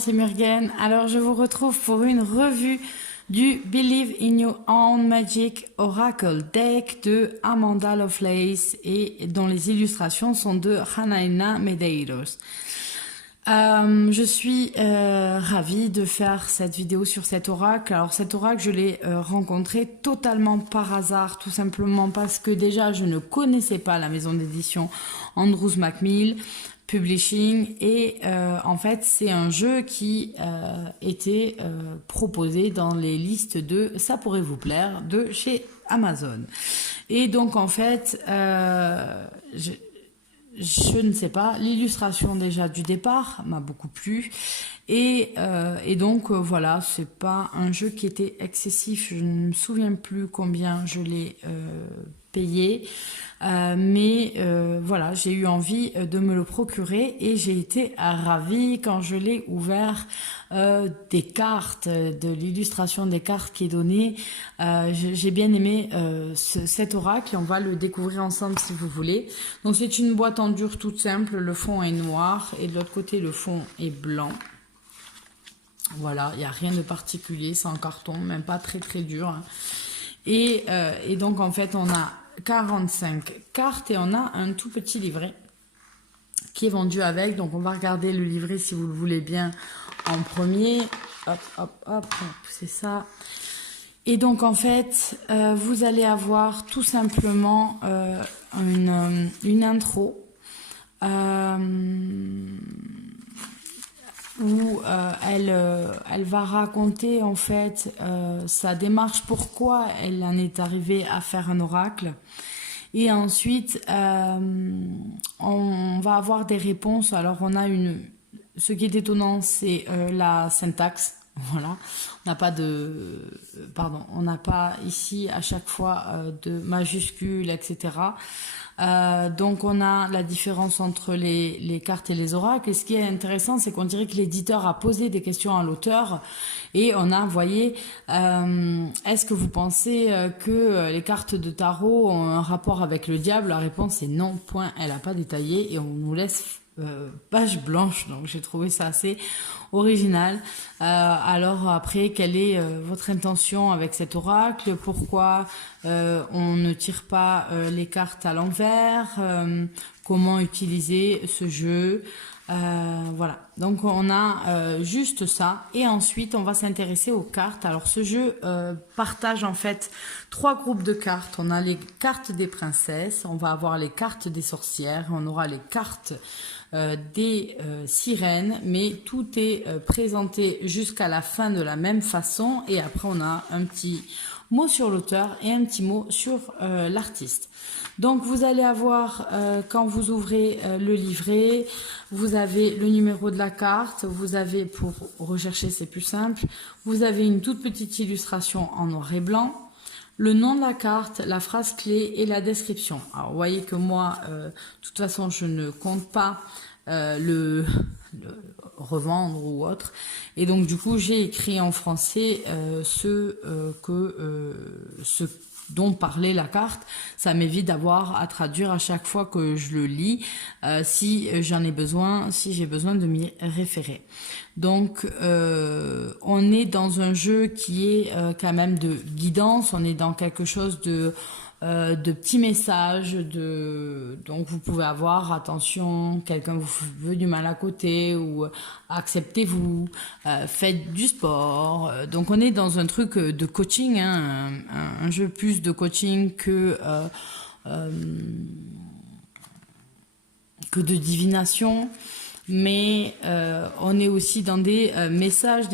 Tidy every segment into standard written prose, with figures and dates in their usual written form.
c'est Murugen. Alors je vous retrouve pour une revue du Believe in Your Own Magic Oracle Deck de Amanda Lovelace et dont les illustrations sont de Janaína Medeiros. Je suis ravie de faire cette vidéo sur cet oracle. Alors cet oracle, je l'ai rencontré totalement par hasard, tout simplement parce que déjà je ne connaissais pas la maison d'édition Andrews Macmill Publishing et en fait c'est un jeu qui était proposé dans les listes de ça pourrait vous plaire de chez Amazon. Et donc en fait je ne sais pas, l'illustration déjà du départ m'a beaucoup plu et donc voilà, c'est pas un jeu qui était excessif, je ne me souviens plus combien je l'ai payé, mais voilà, j'ai eu envie de me le procurer et j'ai été ravie quand je l'ai ouvert des cartes, de l'illustration des cartes qui est donnée. J'ai bien aimé cet oracle et on va le découvrir ensemble si vous voulez. Donc c'est une boîte en dur toute simple, le fond est noir et de l'autre côté le fond est blanc. Voilà, il n'y a rien de particulier, c'est en carton, même pas très très dur. Hein. Et donc en fait on a 45 cartes et on a un tout petit livret qui est vendu avec. Donc on va regarder le livret si vous le voulez bien en premier. Hop, hop, hop, c'est ça. Et donc en fait, vous allez avoir tout simplement une intro où elle va raconter en fait sa démarche, pourquoi elle en est arrivée à faire un oracle. Et ensuite, on va avoir des réponses. Alors, on a ce qui est étonnant, c'est la syntaxe. Voilà, on n'a pas ici à chaque fois de majuscules, etc. Donc on a la différence entre les cartes et les oracles. Et ce qui est intéressant, c'est qu'on dirait que l'éditeur a posé des questions à l'auteur et on a, vous voyez, est-ce que vous pensez que les cartes de tarot ont un rapport avec le diable? La réponse est non, point. Elle n'a pas détaillé et on nous laisse page blanche. Donc j'ai trouvé ça assez original. Alors après, quelle est votre intention avec cet oracle? Pourquoi on ne tire pas les cartes à l'envers? Comment utiliser ce jeu? Voilà, donc on a juste ça et ensuite on va s'intéresser aux cartes. Alors ce jeu partage en fait 3 groupes de cartes. On a les cartes des princesses, on va avoir les cartes des sorcières, on aura les cartes des sirènes, mais tout est présenté jusqu'à la fin de la même façon et après on a un petit mot sur l'auteur et un petit mot sur l'artiste. Donc vous allez avoir, quand vous ouvrez le livret, vous avez le numéro de la carte, vous avez, pour rechercher c'est plus simple, vous avez une toute petite illustration en noir et blanc, le nom de la carte, la phrase clé et la description. Alors vous voyez que moi, de toute façon je ne compte pas le revendre ou autre, et donc du coup j'ai écrit en français ce dont parlait la carte. Ça m'évite d'avoir à traduire à chaque fois que je le lis si j'ai besoin de m'y référer. Donc on est dans un jeu qui est quand même de guidance, on est dans quelque chose de petits messages, donc vous pouvez avoir attention, quelqu'un vous veut du mal à côté, ou acceptez-vous, faites du sport. Donc on est dans un truc de coaching, hein, un jeu plus de coaching que de divination. Mais on est aussi dans des messages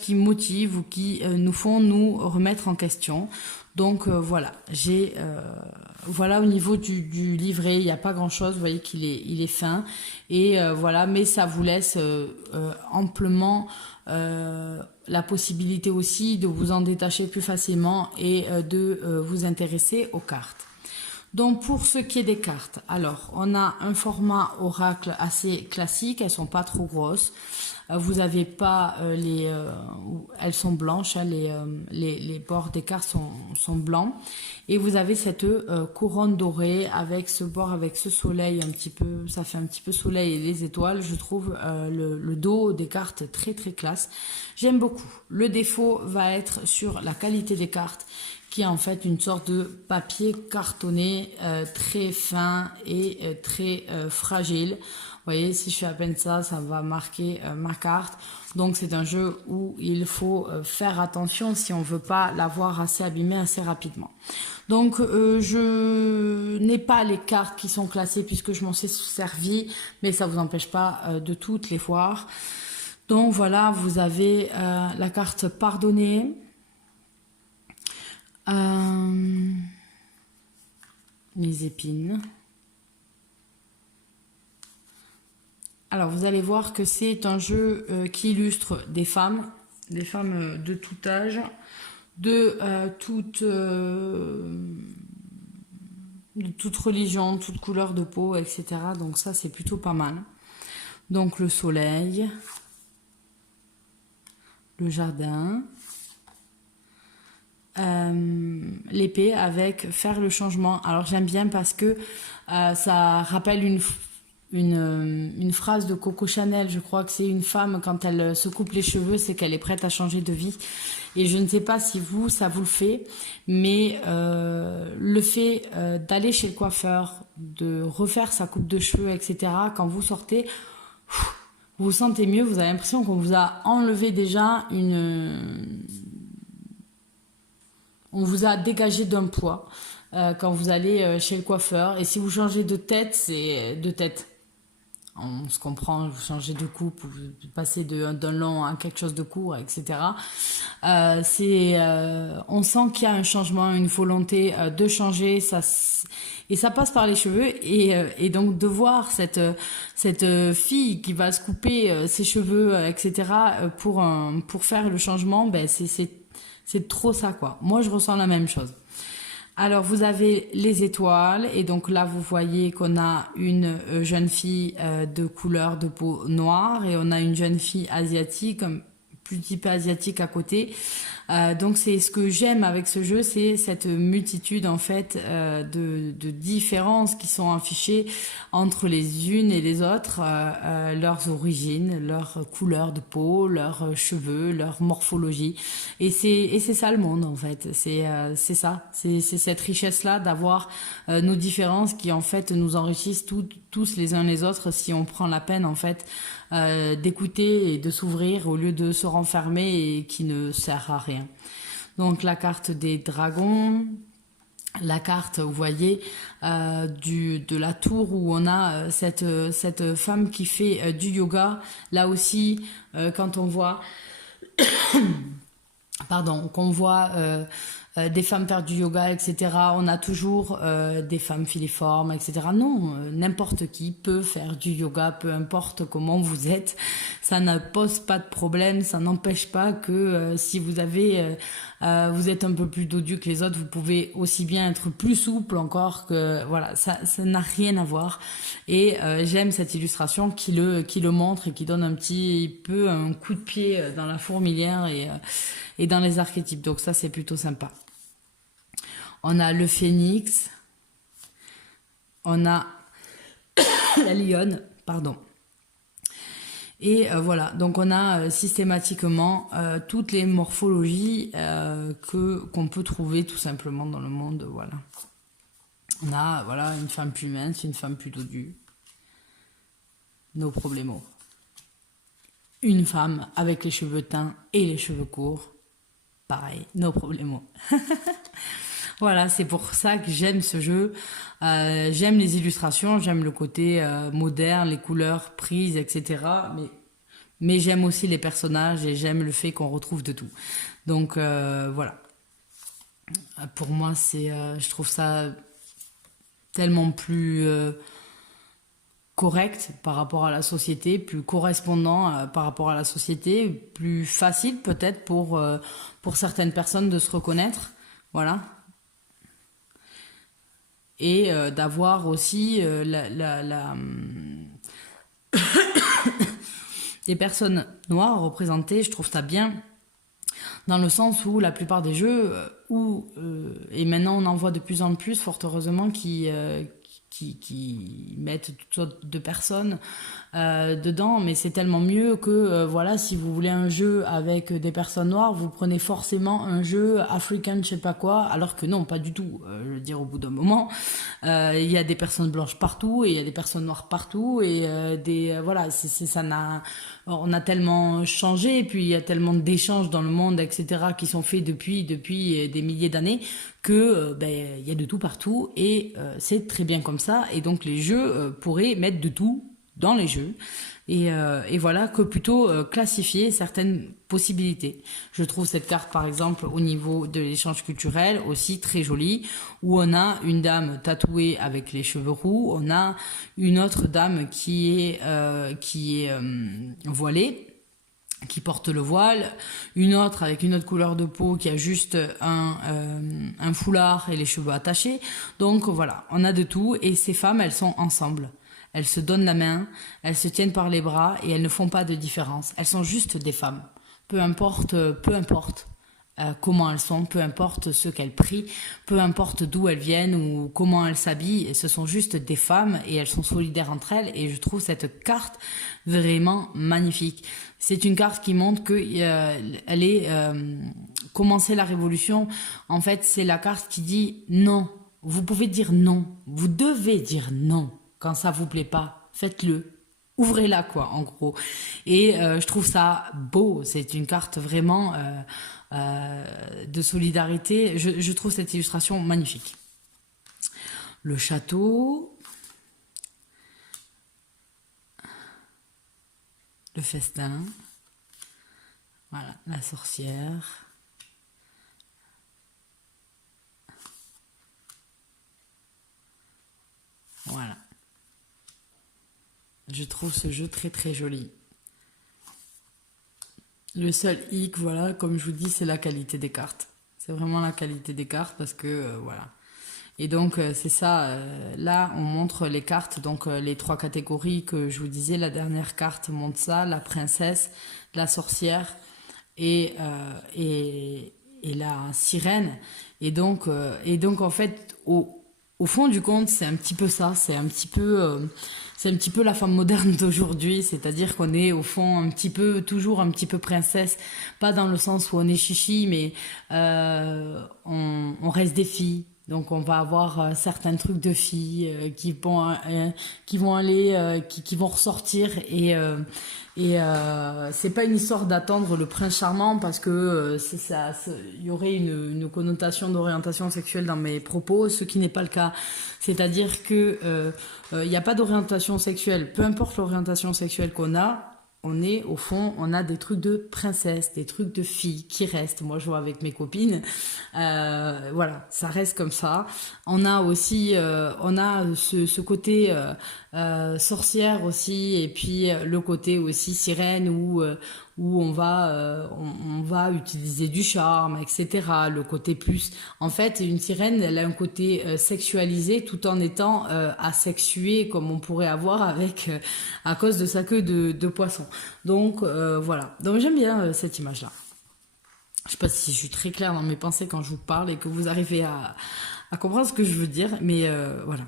qui motivent ou qui nous font nous remettre en question. Donc voilà, voilà au niveau du livret, il n'y a pas grand chose, vous voyez qu'il est fin et voilà, mais ça vous laisse amplement la possibilité aussi de vous en détacher plus facilement et de vous intéresser aux cartes. Donc pour ce qui est des cartes, alors on a un format oracle assez classique, elles sont pas trop grosses. Vous n'avez pas elles sont blanches, hein, les bords des cartes sont blancs. Et vous avez cette couronne dorée avec ce bord, avec ce soleil un petit peu, ça fait un petit peu soleil et les étoiles. Je trouve le dos des cartes très très classe. J'aime beaucoup. Le défaut va être sur la qualité des cartes, qui est en fait une sorte de papier cartonné très fin et très fragile. Vous voyez, si je fais à peine ça, ça va marquer ma carte. Donc c'est un jeu où il faut faire attention si on veut pas l'avoir assez abîmée assez rapidement. Donc je n'ai pas les cartes qui sont classées puisque je m'en suis servi, mais ça vous empêche pas de toutes les voir. Donc voilà, vous avez la carte pardonner. Les épines. Alors vous allez voir que c'est un jeu qui illustre des femmes de tout âge, de toute religion, toute couleur de peau, etc. Donc ça c'est plutôt pas mal. Donc le soleil, le jardin, l'épée avec faire le changement. Alors j'aime bien parce que ça rappelle une phrase de Coco Chanel. Je crois que c'est une femme, quand elle se coupe les cheveux, c'est qu'elle est prête à changer de vie. Et je ne sais pas si ça vous le fait, mais le fait d'aller chez le coiffeur, de refaire sa coupe de cheveux, etc., quand vous sortez, vous vous sentez mieux, vous avez l'impression qu'on vous a enlevé déjà on vous a dégagé d'un poids quand vous allez chez le coiffeur. Et si vous changez de tête, c'est de tête. On se comprend, vous changez de coupe, vous passez d'un long à quelque chose de court, etc. On sent qu'il y a un changement, une volonté de changer, et ça passe par les cheveux. Et donc de voir cette fille qui va se couper ses cheveux, etc. pour faire le changement, ben c'est trop ça, quoi. Moi, je ressens la même chose. Alors, vous avez les étoiles, et donc là, vous voyez qu'on a une jeune fille de couleur de peau noire, et on a une jeune fille asiatique, plus type asiatique à côté. Donc c'est ce que j'aime avec ce jeu, c'est cette multitude en fait de différences qui sont affichées entre les unes et les autres, leurs origines, leur couleur de peau, leurs cheveux, leur morphologie. Et c'est ça le monde en fait. C'est ça, c'est cette richesse là d'avoir nos différences qui en fait nous enrichissent tous les uns les autres si on prend la peine en fait d'écouter et de s'ouvrir au lieu de se renfermer et qui ne sert à rien. Donc la carte des dragons, la carte, vous voyez, de la tour où on a cette femme qui fait du yoga. Là aussi, quand on voit, qu'on voit des femmes faire du yoga, etc. On a toujours des femmes filiformes, etc. Non, n'importe qui peut faire du yoga, peu importe comment vous êtes. Ça ne pose pas de problème, ça n'empêche pas que si vous êtes un peu plus dodu que les autres, vous pouvez aussi bien être plus souple encore que... Voilà, ça n'a rien à voir. Et j'aime cette illustration qui le montre et qui donne un petit peu un coup de pied dans la fourmilière et dans les archétypes. Donc ça, c'est plutôt sympa. On a le phénix, on a la lionne, pardon. Et voilà, donc on a systématiquement toutes les morphologies qu'on peut trouver tout simplement dans le monde. Voilà. On a voilà, une femme plus mince, une femme plus dodue. No problemo. Une femme avec les cheveux teints et les cheveux courts. Pareil, no problemo. Voilà, c'est pour ça que j'aime ce jeu. J'aime les illustrations, j'aime le côté moderne, les couleurs prises, etc. Mais j'aime aussi les personnages et j'aime le fait qu'on retrouve de tout. Donc voilà. Pour moi, je trouve ça tellement plus correct par rapport à la société, plus correspondant par rapport à la société, plus facile peut-être pour certaines personnes de se reconnaître. Voilà. Et d'avoir aussi des personnes noires représentées, je trouve ça bien, dans le sens où la plupart des jeux, et maintenant on en voit de plus en plus, fort heureusement, qui mettent toutes sortes de personnes dedans, mais c'est tellement mieux que voilà, si vous voulez un jeu avec des personnes noires, vous prenez forcément un jeu africain je sais pas quoi, alors que non, pas du tout. Je veux dire, au bout d'un moment, il y a des personnes blanches partout et il y a des personnes noires partout et voilà, ça n'a, on a tellement changé, et puis il y a tellement d'échanges dans le monde, etc., qui sont faits depuis des milliers d'années, que il y a de tout partout, et c'est très bien comme ça. Et donc les jeux pourraient mettre de tout dans les jeux, et voilà, que plutôt classifier certaines possibilités. Je trouve cette carte, par exemple, au niveau de l'échange culturel, aussi très jolie, où on a une dame tatouée avec les cheveux roux, on a une autre dame qui est voilée, qui porte le voile, une autre avec une autre couleur de peau qui a juste un foulard et les cheveux attachés. Donc voilà, on a de tout, et ces femmes, elles sont ensemble. Elles se donnent la main, elles se tiennent par les bras et elles ne font pas de différence. Elles sont juste des femmes. Peu importe comment elles sont, peu importe ce qu'elles prient, peu importe d'où elles viennent ou comment elles s'habillent, ce sont juste des femmes et elles sont solidaires entre elles, et je trouve cette carte vraiment magnifique. C'est une carte qui montre que elle est commencer la révolution. En fait, c'est la carte qui dit non. Vous pouvez dire non. Vous devez dire non quand ça vous plaît pas. Faites-le. Ouvrez-la, quoi, en gros. Et je trouve ça beau. C'est une carte vraiment de solidarité. Je trouve cette illustration magnifique. Le château. Le festin. Voilà, la sorcière. Voilà. Je trouve ce jeu très très joli. Le seul hic, voilà, comme je vous dis, c'est la qualité des cartes. C'est vraiment la qualité des cartes, parce que voilà. Et donc c'est ça, là on montre les cartes, donc les trois catégories que je vous disais. La dernière carte montre ça, la princesse, la sorcière et la sirène. Et donc en fait, au fond du compte, c'est un petit peu ça, c'est un petit peu la femme moderne d'aujourd'hui, c'est-à-dire qu'on est au fond un petit peu, toujours un petit peu princesse, pas dans le sens où on est chichi, mais on reste des filles. Donc on va avoir certains trucs de filles qui vont aller, qui vont ressortir, et c'est pas une histoire d'attendre le prince charmant, parce que il y aurait une connotation d'orientation sexuelle dans mes propos, ce qui n'est pas le cas. C'est-à-dire que il n'y a pas d'orientation sexuelle, peu importe l'orientation sexuelle qu'on a. On est, au fond, on a des trucs de princesse, des trucs de filles qui restent. Moi, je vois avec mes copines, voilà, ça reste comme ça. On a aussi, on a ce côté sorcière aussi, et puis le côté aussi sirène, où on va utiliser du charme, etc. Le côté plus, en fait, une sirène, elle a un côté sexualisé, tout en étant asexuée, comme on pourrait avoir avec à cause de sa queue de poisson. Donc voilà. Donc j'aime bien cette image-là. Je sais pas si je suis très claire dans mes pensées quand je vous parle et que vous arrivez à comprendre ce que je veux dire, mais voilà.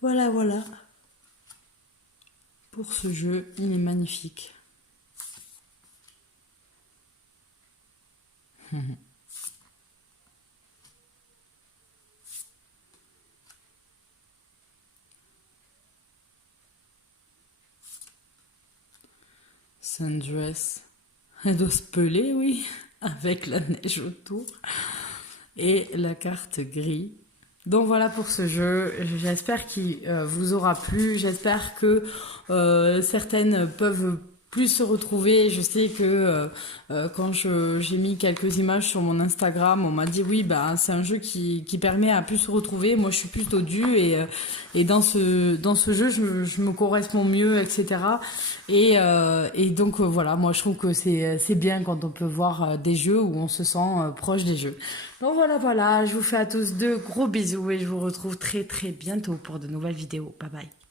Voilà, voilà. Pour ce jeu, il est magnifique. Sundress. Elle doit se peler, oui, avec la neige autour. Et la carte gris. Donc voilà pour ce jeu. J'espère qu'il vous aura plu. J'espère que certaines peuvent plus se retrouver. Je sais que quand j'ai mis quelques images sur mon Instagram, on m'a dit oui, bah c'est un jeu qui permet à plus se retrouver. Moi, je suis plus dodu et dans ce jeu, je me correspond mieux, etc. Et donc voilà, moi je trouve que c'est bien quand on peut voir des jeux où on se sent proche des jeux. Donc voilà, je vous fais à tous de gros bisous et je vous retrouve très très bientôt pour de nouvelles vidéos. Bye bye.